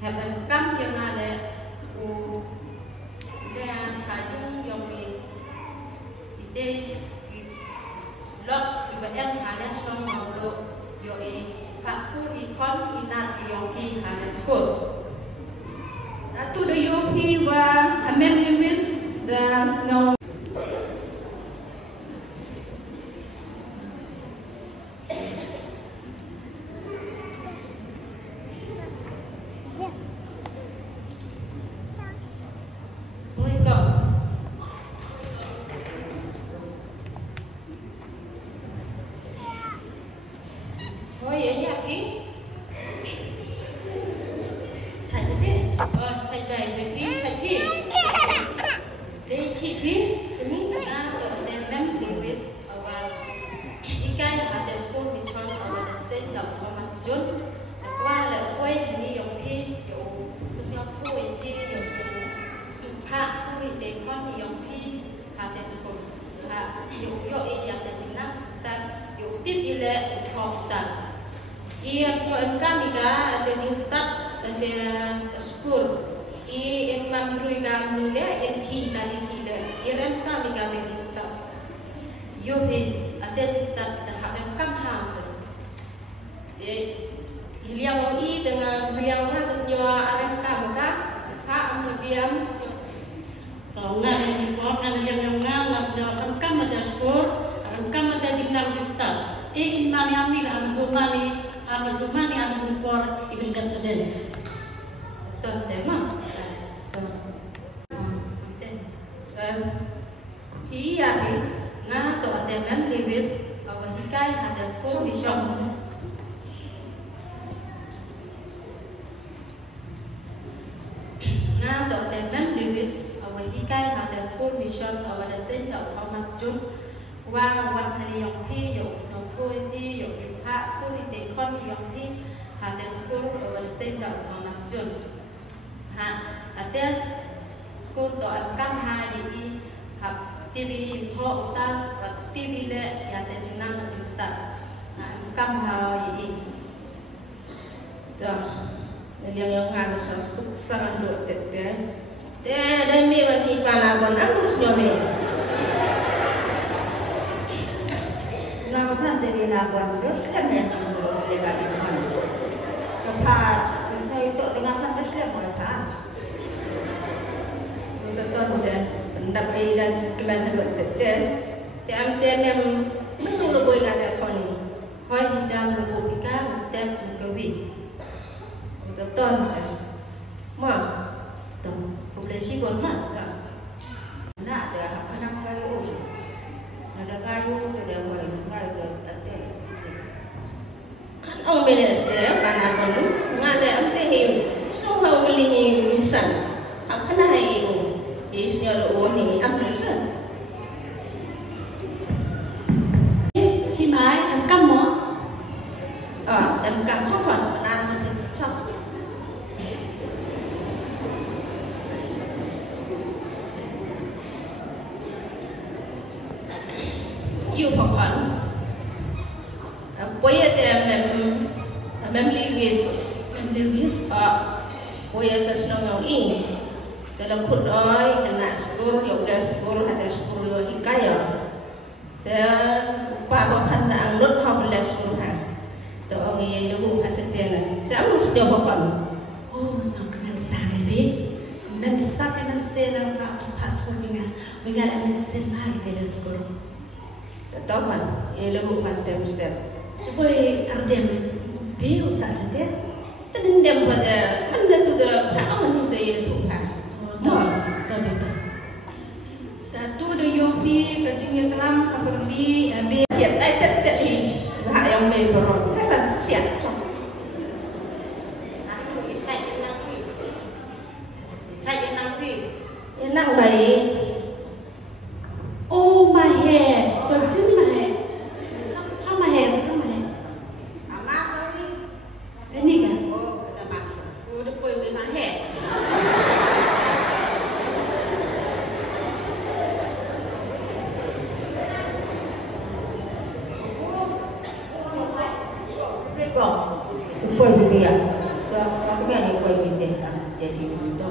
have an come yang ada dia cari yang ide lot iba em ada strong maulo yo passport ikon inat yang ada school to the UP wa amendments the snow Kok upoi gitu ya. Aku yang upoi gitu jadi itu.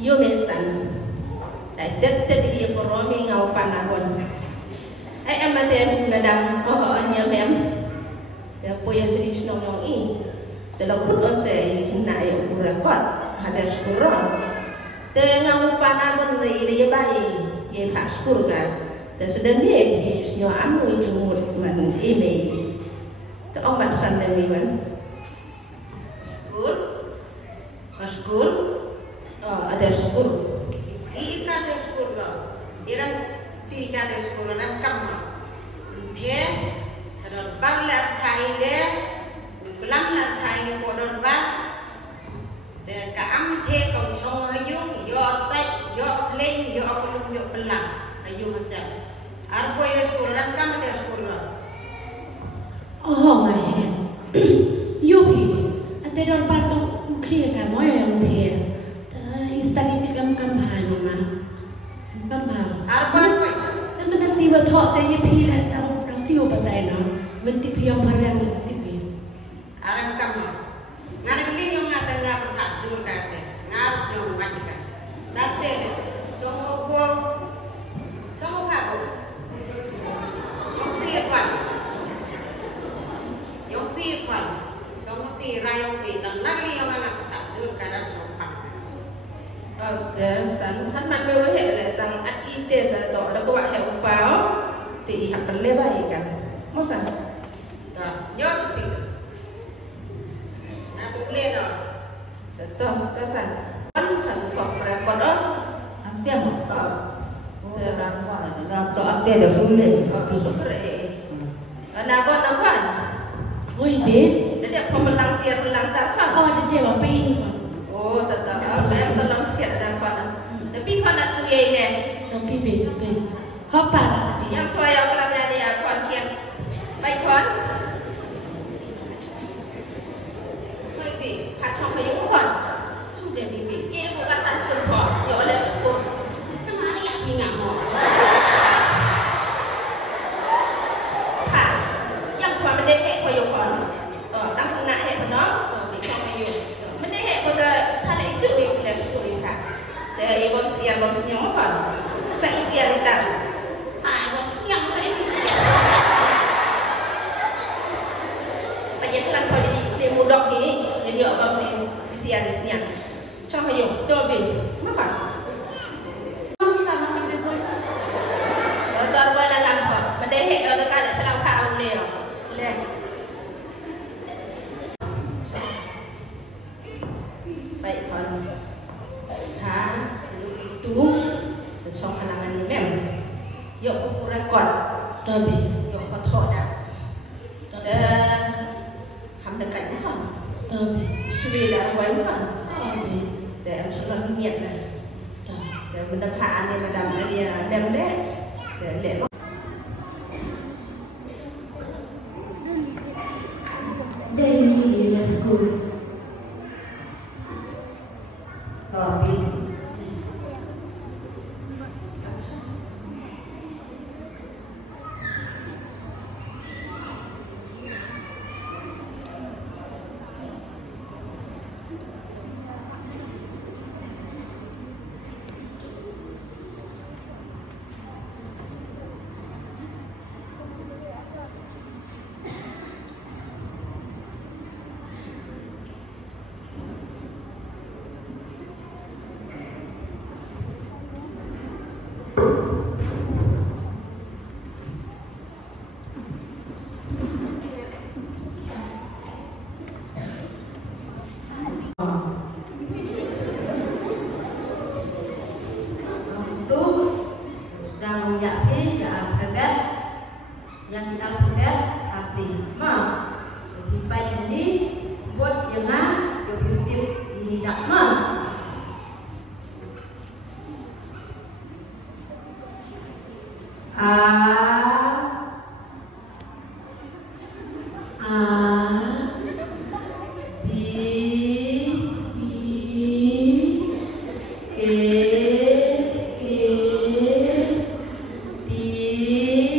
Yo mesan. Tet dia koromi ngau panabon. Amate madam nya mem. Ya poya sudi snong i. Dalam kut ose kina yo kurakot ada syukur. Te ngau panabon dia bayi ye fa syukur kan. Te sedemie ye snyo anu itu mut man ime. Te omat san demi man. Syukur. Ada syukur. Ika ada syukur lah. Irang tiga ada syukur dan kamu. Dia sedang berlat saya dia, belang lat saya bodoh bar. Dan kaam dia kau song hayung, yo set, yo clean, yo pelum, yo belang, hayung masih. Arbo ada syukur dan kamu ada syukur lah. Oh my head. Yupi, ada orang patok mukhi kan, mau yang dia. Istana itu kan kambahan mana, kambahan. Arbo Dan menanti batok tanya pilihan, orang tiu batai na, menti piang marian nanti pi. Arang kamu. Ngana beli yang ngata ngap cacur kate, ngap yang wajib. Date deh, songo kabu. Yang piwan, songo pi rayong pi, dan lagi yang ngap cacur kadang sopan. Aster san han man bewa he le tang at ite ta to da ko wa he upao ti ha perle bai kan mo san Dah, nyok cepi. Nah, tu boleh dah. to ka san an chan ko pra ko do Amte mo. Oh, dalam mana tu? To amte dah full le. ko so pre na ko Oi be, jadi ko belang tiar belang ta ka oh ada dia apa ini bang? oh tata Allah salam sikit ada ko tapi ko na tu ye ne Tapi be, apa nak be? yang suaya ko la dia ko kian bai kon Hoi bi, ka chong ka yung kon. Sudah bibi. Ini bukan santun kok. Ya oleh syukur. Kemari ya ingat mo. Ha. Yang suami mendek ko yung kon. Tang sana he ko no. Di chong ka yung. Mendek ko da pada itu yung oleh syukur ka. Da ibon siar bon senyum kon. Sa itiar ita. Ah, siang saya ini. Banyak kelan ko di mudok ni. Jadi orang ni siar di sini. Chong ka yung. To bi. Ma kon. Tuan boleh lang ko. Mendek ada kada salam ka ang leo. Le. Baik kon. Ha. Tu. Chong halangan ni mem. Yok ukuran kon. Tapi, Yok ko tho dah. Ham dekat ni kon. tapi, Sudah dah buat kon. tapi, Dan sudah niat dah. tak. Dan mendekat ni madam dia mem deh. Dan le. Daily in school. Tapi sedang yakni alfabet yang di alfabet kasih ma jadi baik ini buat jangan objektif ini tak ma Di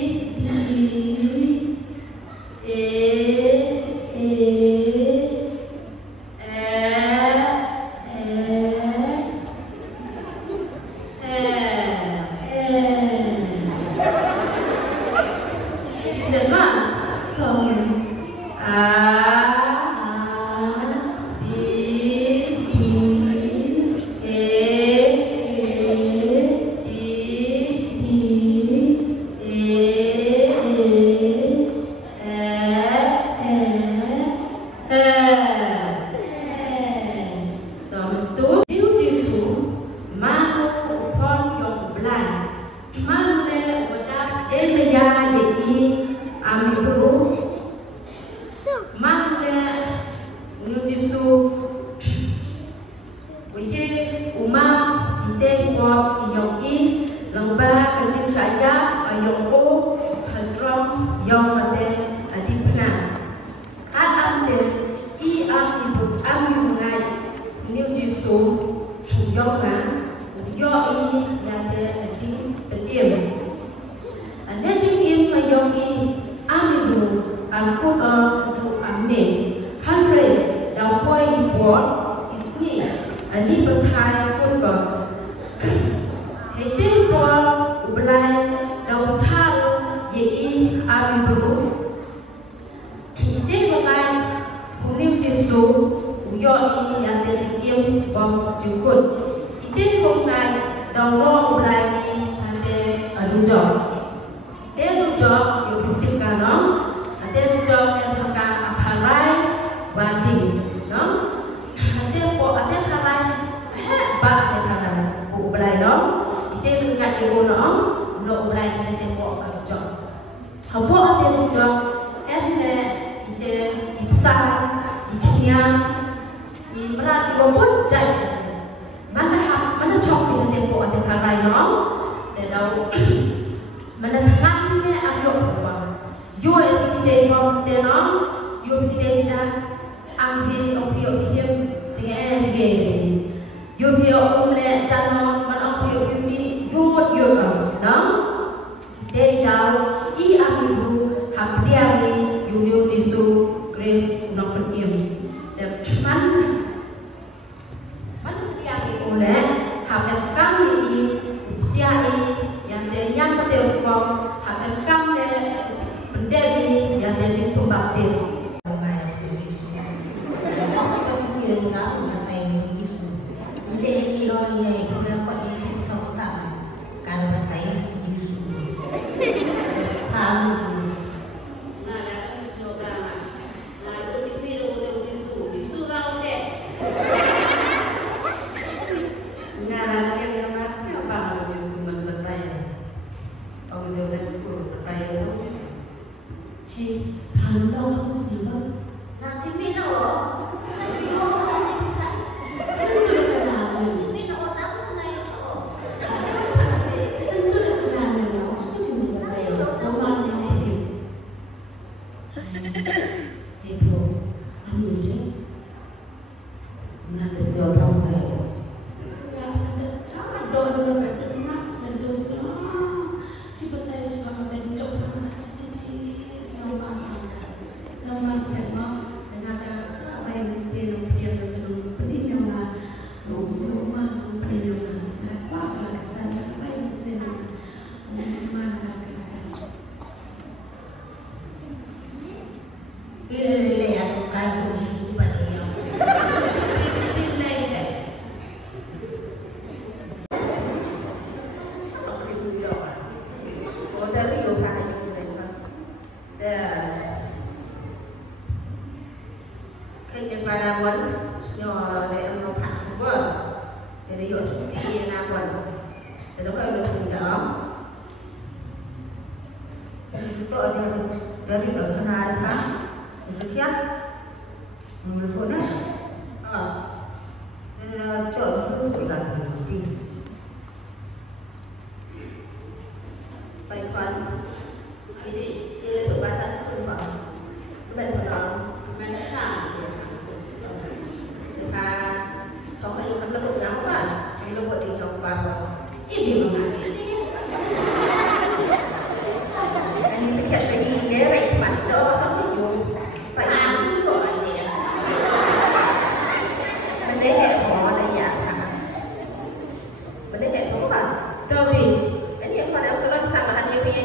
Ini yang pada usulan sama hati punya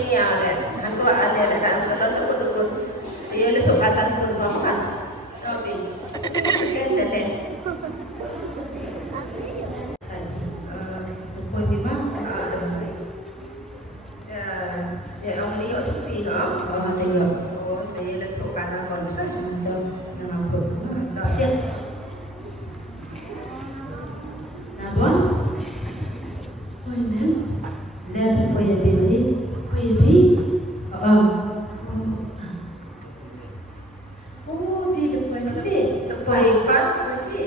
ada dekat usulan để ông đi ở xúc đi nữa thì thì là thuộc cả năm còn rất cho năm vừa đó xem là bốn ôi nè lên quay về đi quay đi đi được quay phát đi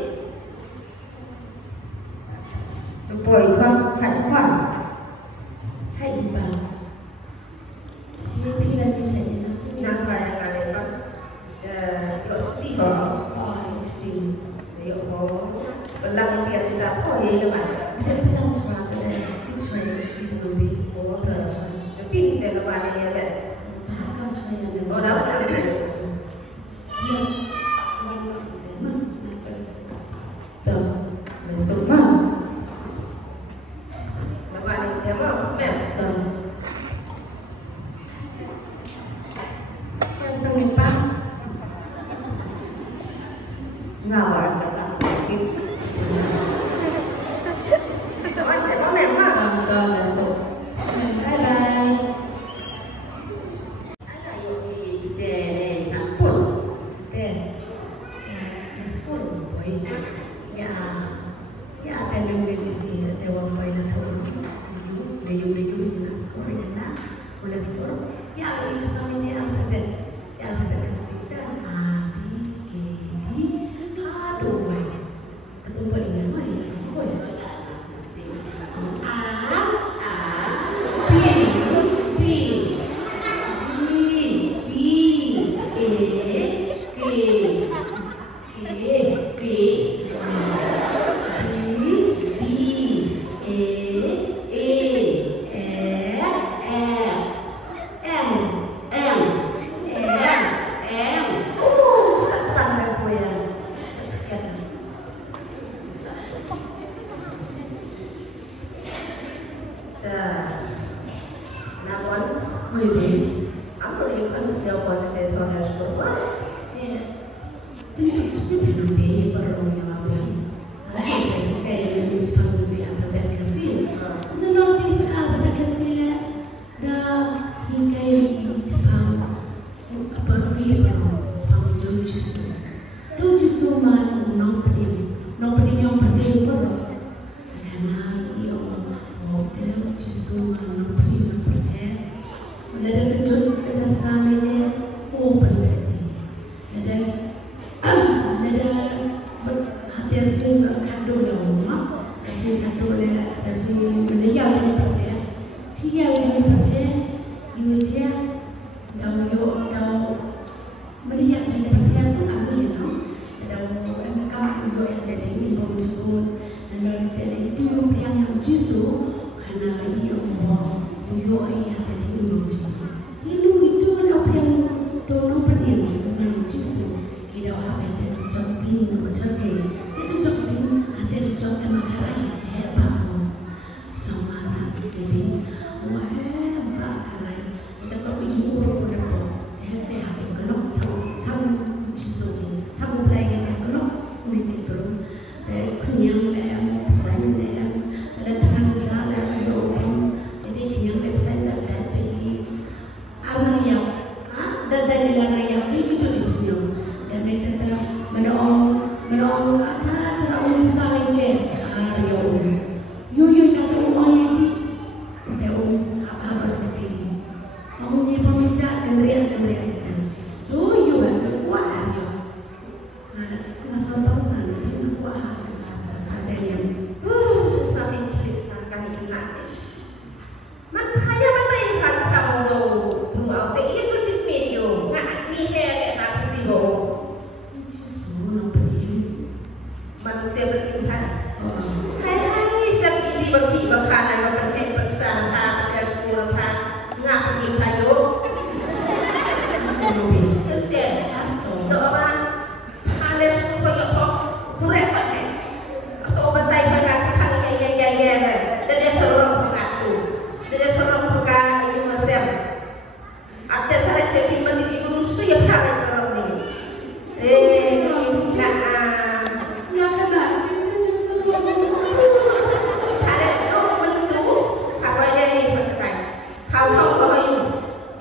được quay phát sẵn khoảng chạy vào khi mà mình sẽ năng vài là để con có tí đó thì để có làm việc là có gì đâu mà để làm sao để tiếp xoay thì mình bị có là pin để các bạn nghe vậy ở đó là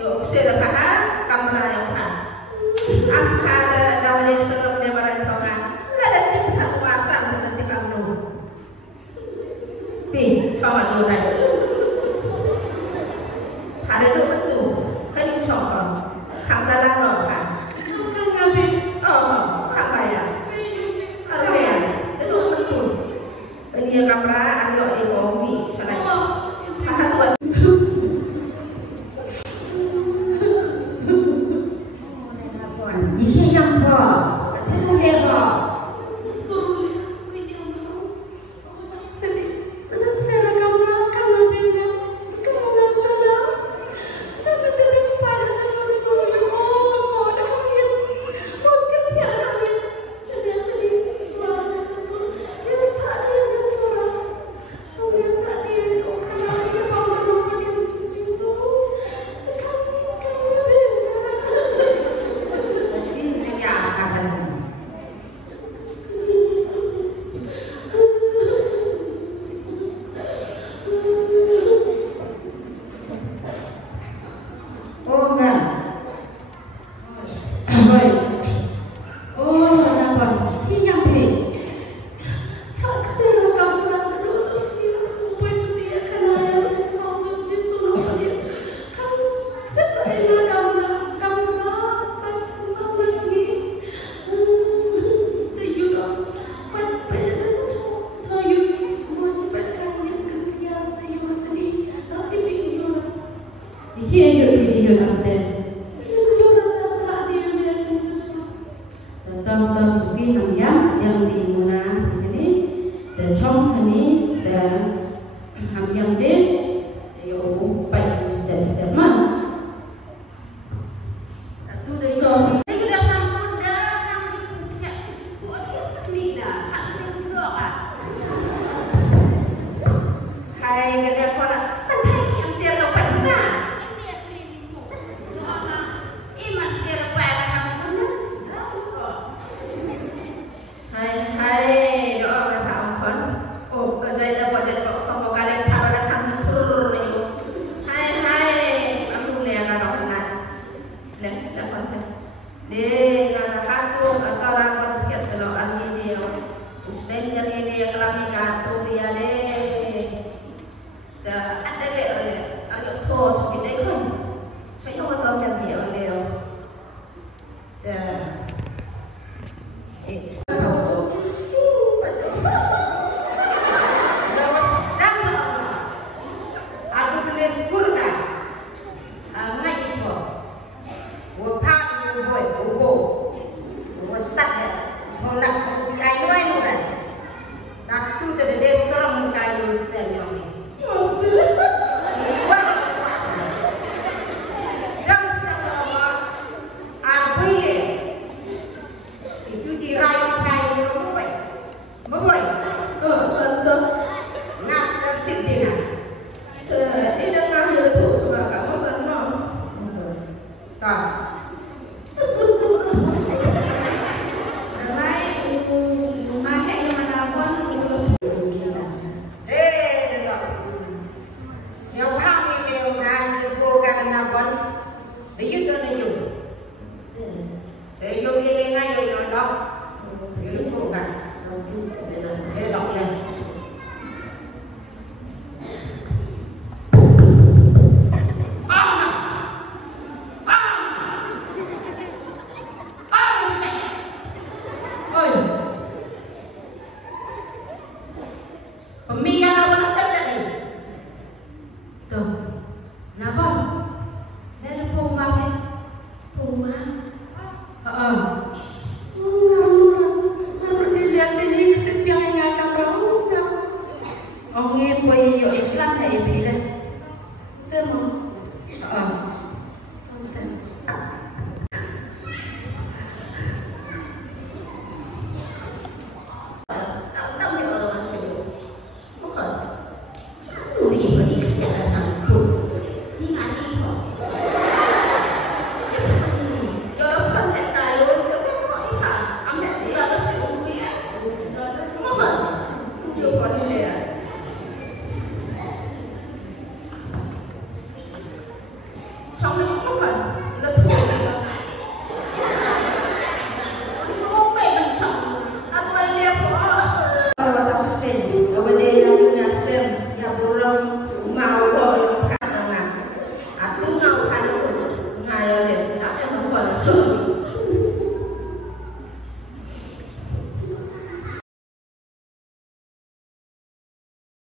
Yuk, selepahan kamera yang kan. Apa ada dalam serem dewaran pangan? Nggak ada tipe satu asam dengan tipe kamu. Pi, sama tuh. Ada dua tu, kan ini sokong. Kamu dalam nokan. Kan ngapain? Oh, kamu ya. Ada ya. Ada dua tu. Ini kamera, ada di kopi. Salah. Apa tuh? Ini yang apa? Macam mana apa? Here you video up there.